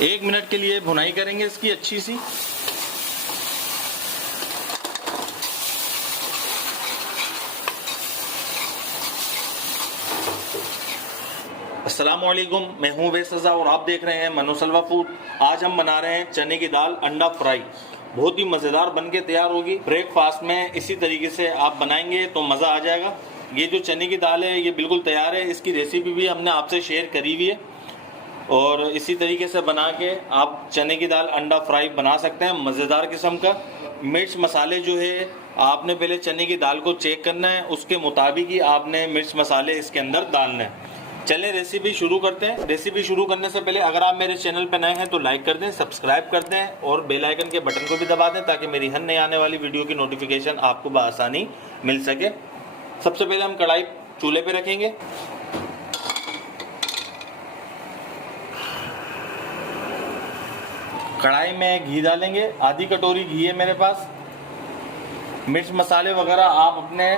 1 minute के लिए भुनाई करेंगे इसकी अच्छी सी। अस्सलामुअलैकुम, मैं हूं वैस रज़ा और आप देख रहे हैं मनोसलवा फूड। आज हम बना रहे हैं चने की दाल अंडा फ्राई। बहुत ही मज़ेदार बन के तैयार होगी। ब्रेकफास्ट में इसी तरीके से आप बनाएंगे तो मज़ा आ जाएगा। ये जो चने की दाल है ये बिल्कुल तैयार है। इसकी रेसिपी भी हमने आपसे शेयर करी हुई है और इसी तरीके से बना के आप चने की दाल अंडा फ्राई बना सकते हैं मज़ेदार किस्म का। मिर्च मसाले जो है आपने पहले चने की दाल को चेक करना है, उसके मुताबिक ही आपने मिर्च मसाले इसके अंदर डालने हैं। चलिए रेसिपी शुरू करते हैं। रेसिपी शुरू करने से पहले अगर आप मेरे चैनल पर नए हैं तो लाइक कर दें, सब्सक्राइब कर दें और बेल आइकन के बटन को भी दबा दें ताकि मेरी हर नई आने वाली वीडियो की नोटिफिकेशन आपको बआसानी मिल सके। सबसे पहले हम कढ़ाई चूल्हे पे रखेंगे। कढ़ाई में घी डालेंगे, आधी कटोरी घी है मेरे पास। मिर्च मसाले वगैरह आप अपने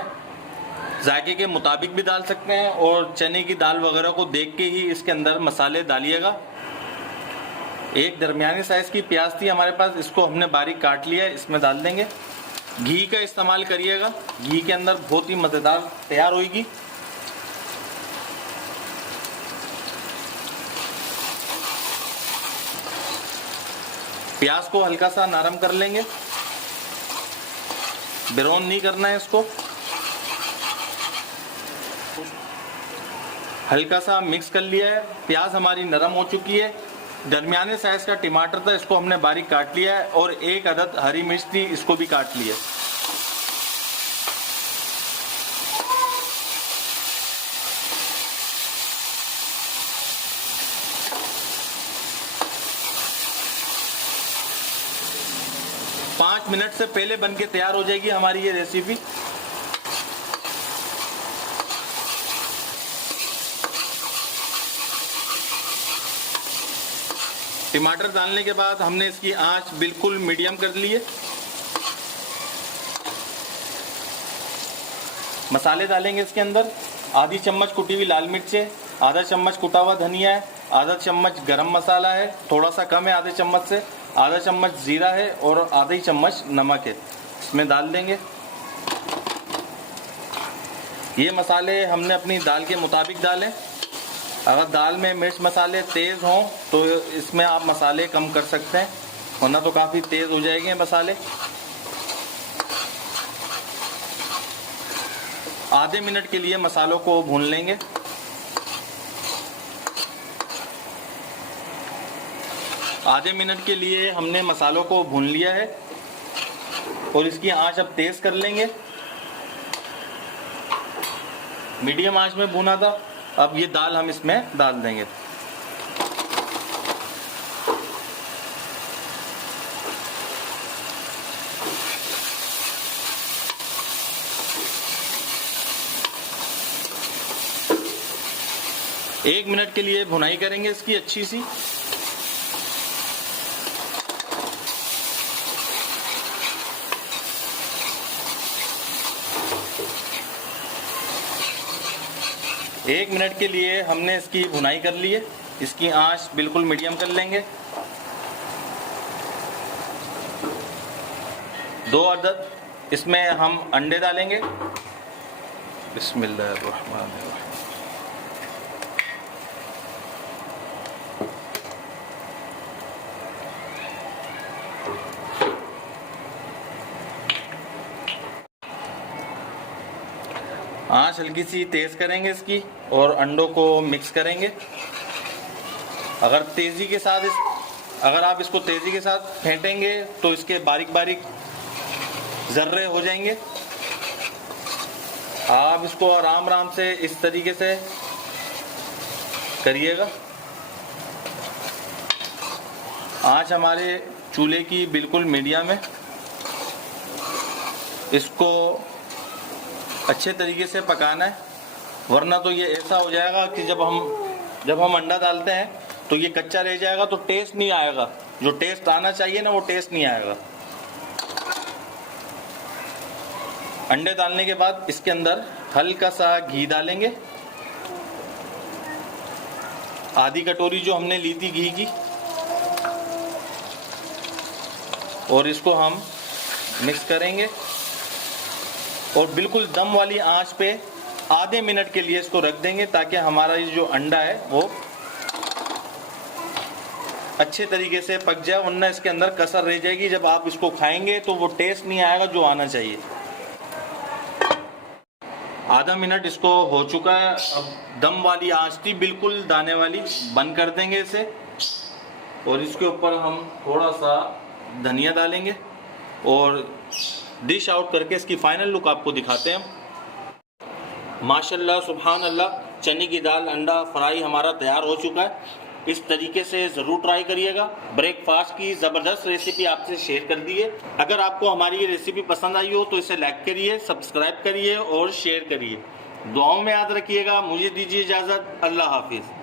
जायके के मुताबिक भी डाल सकते हैं और चने की दाल वगैरह को देख के ही इसके अंदर मसाले डालिएगा। एक दरमियानी साइज की प्याज थी हमारे पास, इसको हमने बारीक काट लिया है, इसमें डाल देंगे। घी का इस्तेमाल करिएगा, घी के अंदर बहुत ही मज़ेदार तैयार होगी। प्याज को हल्का सा नरम कर लेंगे, ब्राउन नहीं करना है इसको। हल्का सा मिक्स कर लिया है, प्याज हमारी नरम हो चुकी है। दरमियाने साइज का टमाटर था, इसको हमने बारीक काट लिया है और एक अदद हरी मिर्च थी, इसको भी काट लिया। पाँच मिनट से पहले बनके तैयार हो जाएगी हमारी ये रेसिपी। टमाटर डालने के बाद हमने इसकी आंच बिल्कुल मीडियम कर ली है। मसाले डालेंगे इसके अंदर। आधी चम्मच कुटी हुई लाल मिर्च है, आधा चम्मच कुटा हुआ धनिया है, आधा चम्मच गरम मसाला है, थोड़ा सा कम है आधे चम्मच से, आधा चम्मच जीरा है और आधा ही चम्मच नमक है, इसमें डाल देंगे। ये मसाले हमने अपनी दाल के मुताबिक डालें। अगर दाल में मिर्च मसाले तेज़ हों तो इसमें आप मसाले कम कर सकते हैं, वरना तो काफ़ी तेज़ हो जाएंगे मसाले। आधे मिनट के लिए मसालों को भून लेंगे। आधे मिनट के लिए हमने मसालों को भून लिया है और इसकी आंच अब तेज़ कर लेंगे। मीडियम आंच में भुना था। अब ये दाल हम इसमें डाल देंगे। एक मिनट के लिए भुनाई करेंगे इसकी अच्छी सी। एक मिनट के लिए हमने इसकी भुनाई कर ली है। इसकी आंच बिल्कुल मीडियम कर लेंगे। 2 अदद इसमें हम अंडे डालेंगे। बिस्मिल्लाहिर्रहमानिर्रहीम। आंच हल्की सी तेज़ करेंगे इसकी और अंडों को मिक्स करेंगे। अगर आप इसको तेज़ी के साथ फेंटेंगे तो इसके बारीक बारीक ज़र्रे हो जाएंगे। आप इसको आराम आराम से इस तरीके से करिएगा। आंच हमारे चूल्हे की बिल्कुल मीडियम है। इसको अच्छे तरीके से पकाना है, वरना तो ये ऐसा हो जाएगा कि जब हम अंडा डालते हैं तो ये कच्चा रह जाएगा, तो टेस्ट नहीं आएगा। जो टेस्ट आना चाहिए ना वो टेस्ट नहीं आएगा। अंडे डालने के बाद इसके अंदर हल्का सा घी डालेंगे। आधी कटोरी जो हमने ली थी घी की, और इसको हम मिक्स करेंगे और बिल्कुल दम वाली आंच पे आधे मिनट के लिए इसको रख देंगे ताकि हमारा ये जो अंडा है वो अच्छे तरीके से पक जाए, वरना इसके अंदर कसर रह जाएगी। जब आप इसको खाएंगे तो वो टेस्ट नहीं आएगा जो आना चाहिए। आधा मिनट इसको हो चुका है। अब दम वाली आंच थी बिल्कुल दाने वाली, बंद कर देंगे इसे और इसके ऊपर हम थोड़ा सा धनिया डालेंगे और डिश आउट करके इसकी फाइनल लुक आपको दिखाते हैं। माशाल्लाह सुभान अल्लाह, चने की दाल अंडा फ्राई हमारा तैयार हो चुका है। इस तरीके से ज़रूर ट्राई करिएगा। ब्रेकफास्ट की ज़बरदस्त रेसिपी आपसे शेयर कर दी है। अगर आपको हमारी ये रेसिपी पसंद आई हो तो इसे लाइक करिए, सब्सक्राइब करिए और शेयर करिए। दुआओं में याद रखिएगा। मुझे दीजिए इजाज़त। अल्लाह हाफिज़।